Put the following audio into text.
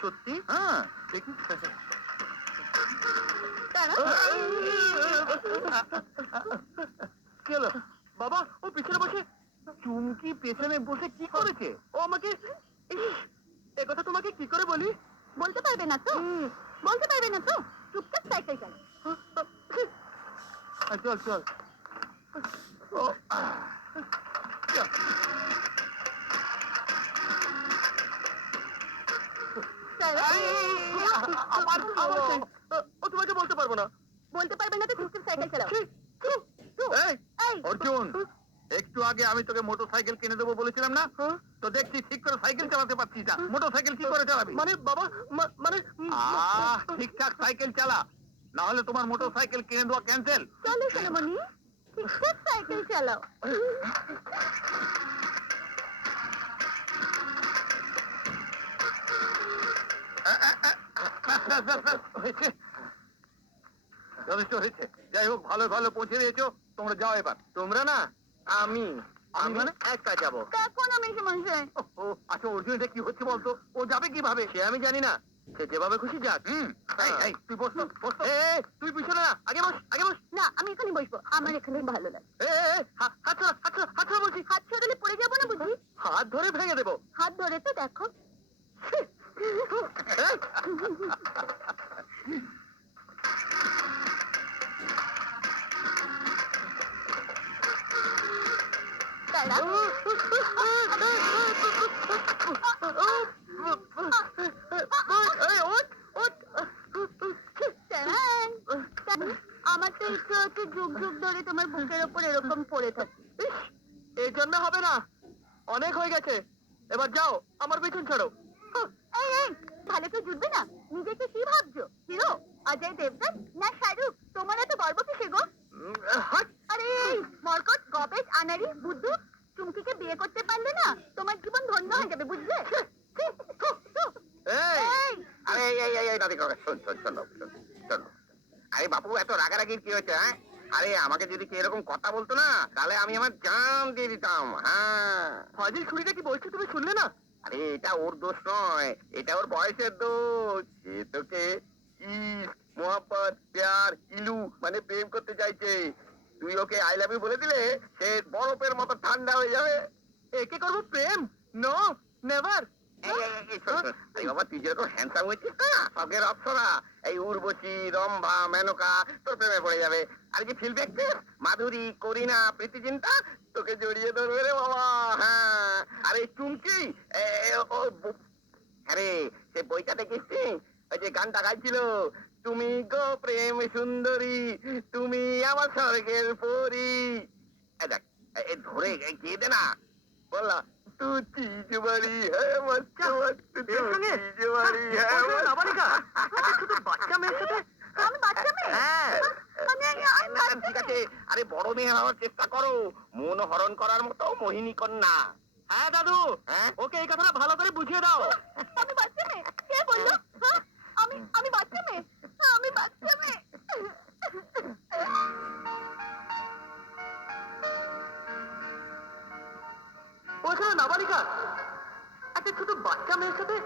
সত্যি? হ্যাঁ দেখি। কি হলো বাবা? ও পিছনে বসে, চুমকি পেছনে বসে কি করেছে? ও আমাকে, এ কথা তোমাকে কি করে বলি? বলতে পারবে না তো? বলতে পারবে না তো? চুপচাপ সাইকেল চালা। চল চল। ও চল। ও তোমাকে বলতে পারবো না। বলতে পারবে না তো চুপচাপ সাইকেল চালাও। অর্জুন, একটু আগে আমি তোকে মোটরসাইকেল কিনে দেবো বলেছিলাম না? তো দেখছি ঠিক করে সাইকেল চালাতে পারছিস না। মোটরসাইকেল কি করে চালাবি? মানে বাবা, মানে ঠিকঠাক সাইকেল চালা, না হলে তোমার মোটরসাইকেল কিনে দেওয়া ক্যান্সেল। চলো সোনামণি, ঠিকঠাক সাইকেল চালাও। হয়েছে, যথেষ্ট হয়েছে। যাই হোক, ভালো ভালো পৌঁছে দিয়েছো। তোমরা যাও এবার। তোমরা না, আমি আমি মানে একা যাবো। দেখো না মেসোমশাই, ও আচ্ছা, অর্জুন এটা কি হচ্ছে বলতো? ও যাবে কিভাবে? সে আমি জানি না, সে যেভাবে খুশি যাক। তুই বস তো, বস তো। তুই পিছনে না, আগে বস, আগে বস। না আমি এখানে বসবো, আমার এখানে ভালো লাগে। হাত ছড়া, হাত ছড়া, হাত ছড়া বলছি। হাত ছড়ালে পড়ে যাবো না বুঝি? হাত ধরে ভেঙে দেবো। হাত ধরে তো দেখো। দাঁড়াও। আমার তো ইচ্ছে হচ্ছে যুগ যুগ ধরে তোমার বুকের ওপর এরকম পড়ে থাকি। এই জন্য হবে না, অনেক হয়ে গেছে। এবার যাও, আমার পেছন ছাড়ো। এই এই, ভালো কেউ জুটবে না? নিজেকে কি ভাবছো, হিরো অজয় দেবগন না শাহরুখ? তোমার এত গর্ব কিসে গো? আরে এই মরকট গবেট আনারি বুদ্ধু, চুমকিকে বিয়ে করতে পারলে না তোমার জীবন ধন্য হয়ে যাবে, বুঝলে? আরে বাপু, এত রাগারাগির কি হয়েছে? হ্যাঁ, আরে আমাকে যদি কি এরকম কথা বলতো না, তাহলে আমি আমার জান দিয়ে দিতাম। হ্যাঁ, ফাজিল ছুরিটা কি বলছো তুমি, শুনলে না? আরে এটা ওর দোষ নয়, এটা ওর বয়সের দোষ। সে তোকে মোহাম্মদ প্যার ইলু মানে প্রেম করতে চাইছে। তুই ওকে আই লাভ ইউ বলে দিলে সে বরফের মতো ঠান্ডা হয়ে যাবে। একে করবো প্রেম? No, never. আরে বাবা, তুই যেরকম হ্যান্ডসাম হয়েছিস না, শখের অপ্সরা, এই উর্বশী, রম্ভা, মেনকা তোর প্রেমে পড়ে যাবে। আর কি ফিল দেখছিস, মাধুরী, করিনা, প্রীতি চিন্তা তোকে জড়িয়ে ধরবে রে বাবা। হ্যাঁ, আরে চুমকি, আরে সে বইটা দেখিস, ওই যে গানটা গাইছিল, তুমি গো প্রেম সুন্দরী, তুমি আমার স্বর্গের পরী। দেখ, ধরে গিয়ে দে না, বললা তু চিজ বাড়ি হ্যাঁ, মস্ত মস্ত চিজ বাড়ি হ্যাঁ। শুধু বাচ্চা মেয়ের সাথে? আমি বাচ্চা মেয়ে? হ্যাঁ, আমি বাচ্চা ঠিক আছে। আরে বড় মেয়ে হওয়ার চেষ্টা করো, মন হরণ করার মতো মোহিনী কন্যা। হ্যাঁ দাদু, ওকে এই কথাটা ভালো করে বুঝিয়ে দাও। আমি বাচ্চা মেয়ে? কে বললো? হ্যাঁ? আমি বাচ্চা মেয়ে? আমি বাচ্চা মেয়ে? ওখানে নাবালিকা একটা ছোট বাচ্চা মেয়ের সাথে